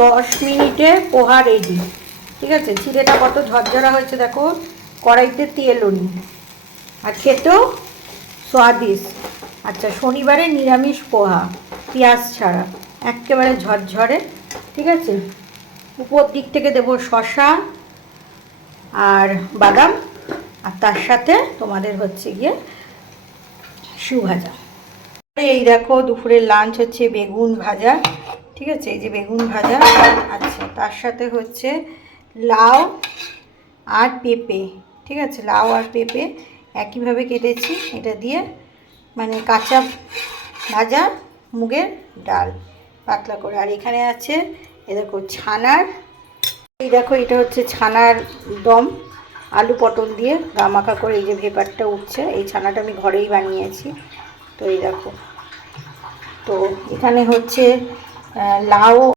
10 মিনিটে পোহা রেডি। ঠিক আছে, চিড়েটা কত ঝরঝরা হয়েছে দেখো, কড়াইতে তেলও নি, আর খেতেও স্বাদিষ্ট। আচ্ছা, শনিবারে নিরামিষ পোহা, পেঁয়াজ ছাড়া, একেবারে ঝরঝরে। ঠিক আছে, উপর দিক থেকে দেবো শসা আর বাদাম, আর তার সাথে তোমাদের হচ্ছে গিয়ে শু ভাজা। এই দেখো দুপুরের লাঞ্চ হচ্ছে বেগুন ভাজা। ঠিক আছে, এই যে বেগুন ভাজা। আচ্ছা, তার সাথে হচ্ছে লাউ আর পেঁপে। ঠিক আছে, লাউ আর পেঁপে একইভাবে কেটেছি, এটা দিয়ে মানে কাঁচা ভাজা মুগের ডাল পাতলা করে। আর এখানে আছে এ দেখো ছানার, এই দেখো এটা হচ্ছে ছানার দম, আলু পটল দিয়ে গামাখা করে। এই যে ভেপারটা উঠছে, এই ছানাটা আমি ঘরেই বানিয়েছি। তো এই দেখো, তো এখানে হচ্ছে লাউ